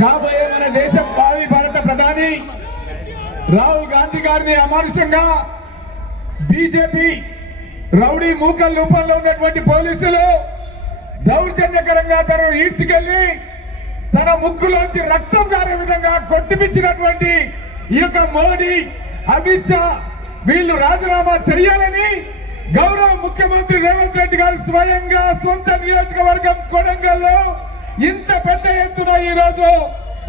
కాబోయే మన దేశం భావి భారత ప్రధాని రాహుల్ గాంధీ గారిని అమానుషంగా బీజేపీ రౌడీ మూకల రూపంలో ఉన్నటువంటి పోలీసులు దౌర్జన్యకరంగా తను ఈడ్చుకెళ్లి తన ముక్కులోంచి రక్తం కారే విధంగా కొట్టిపించినటువంటి ఈ యొక్క మోడీ అమిత్ షా వీళ్ళు రాజీనామా చేయాలని గౌరవ ముఖ్యమంత్రి రేవంత్ రెడ్డి గారు స్వయంగా సొంత నియోజకవర్గం కొడంగల్లో ఇంత పెద్ద ఎత్తున ఈ రోజు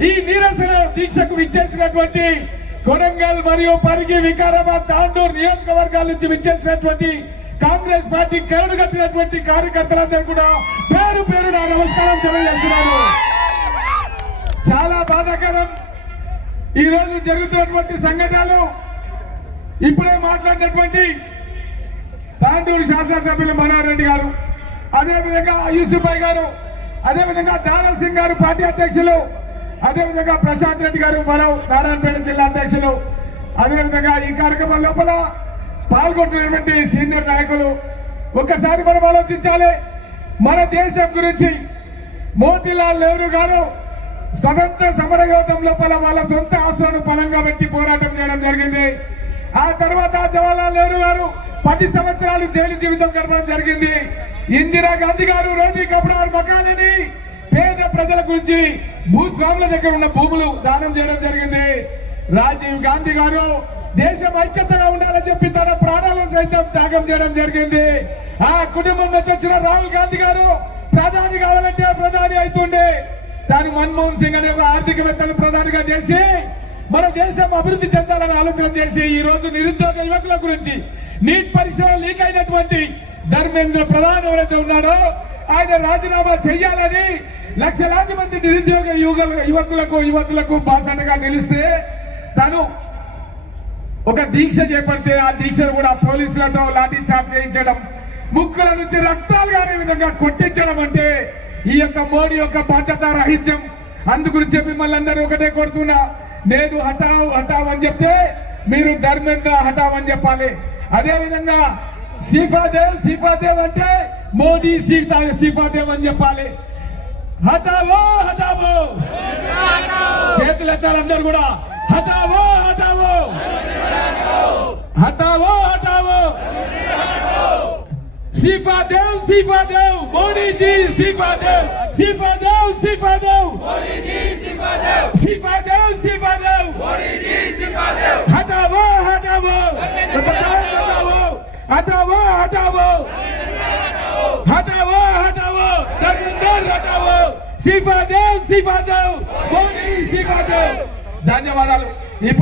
ఈ నిరసన దీక్షకు విచ్చేసినటువంటి కొడంగల్ మరియు పరిగి వికారాబాద్ తాండూరు నియోజకవర్గాల నుంచి విచ్చేసినటువంటి కాంగ్రెస్ పార్టీ కరడు కట్టినటువంటి కార్యకర్తలందరూ కూడా పేరు పేరున నమస్కారం తెలియజేస్తున్నారు. చాలా బాధాకరం ఈ రోజు జరుగుతున్నటువంటి సంఘటనలు. ఇప్పుడే మాట్లాడినటువంటి తాండూరు శాసనసభ్యులు మనోహర్ రెడ్డి గారు, అదేవిధంగా యూసుఫ్ భాయ్ గారు, అదేవిధంగా దారా సింగ్ గారు పార్టీ అధ్యక్షులు, అదేవిధంగా ప్రశాంత్ రెడ్డి గారు మరో నారాయణపేట జిల్లా అధ్యక్షులు, అదేవిధంగా ఈ కార్యక్రమం లోపల పాల్గొంటున్నటువంటి సీనియర్ నాయకులు, ఒక్కసారి మనం ఆలోచించాలి. మన దేశం గురించి మోతీలాల్ నెహ్రూ గారు స్వతంత్ర సమర యోధం లోపల వాళ్ళ సొంత ఆశలను పలంగా పెట్టి పోరాటం చేయడం జరిగింది. ఆ తర్వాత జవహర్లాల్ నెహ్రూ గారు 10 సంవత్సరాలు జైలు జీవితం గడపడం జరిగింది. ఇందిరా గాంధీ గారు రోటీ కపడా మకాన్ అని పేద ప్రజల గురించి భూస్వాముల దగ్గర ఉన్న భూములు దానం చేయడం జరిగింది. రాజీవ్ గాంధీ గారు దేశం ఐక్యతగా ఉండాలని చెప్పి తన ప్రాణాలను సైతం త్యాగం చేయడం జరిగింది. ఆ కుటుంబం నుంచి వచ్చిన రాహుల్ గాంధీ గారు ప్రధాని కావాలంటే ప్రధాని అవుతుండే తాను మన్మోహన్ సింగ్ అనే ఆర్థికవేత్తను ప్రధానిగా చేసి మన దేశం అభివృద్ధి చెందాలని ఆలోచన చేసి ఈ రోజు నిరుద్యోగ యువకుల గురించి నీట్ పరీక్షలో లీక్ అయినటువంటి ధర్మేంద్ర ప్రధాన్ ఎవరైతే ఉన్నాడో ఆయన రాజీనామా చేయాలని లక్షలాది మంది నిరుద్యోగ యువకులకు బాసటగా నిలిస్తే తను ఒక దీక్ష చేపడితే ఆ దీక్షను కూడా పోలీసులతో లాఠీ చార్జ్ చేయించడం, ముక్కుల నుంచి రక్తాలు గారే విధంగా కొట్టించడం అంటే ఈ యొక్క మోడీ యొక్క బాధ్యత రాహిత్యం. అందుగురించి మిమ్మల్ని అందరూ ఒకటే కోరుతున్నా, నేను హఠావ్ హఠావ్ అని చెప్తే మీరు ధర్మేంద్ర హఠావ్ అని చెప్పాలి. అదే విధంగా సీఫాదేవ్ అంటే మోడీ సీఫాదేవ్ అని చెప్పాలి. హఠావో హఠావో చేతులు ఎత్తాలి అందరూ కూడా. హఠావో హఠావో హఠావో హఠావో सीफादेव मोदी जी सीफादेव मोदी जी सीफादेव मोदी जी हटाओ धर्मेंद्र हटाओ सीफादेव मोदी सीफादेव. ధన్యవాదాలు.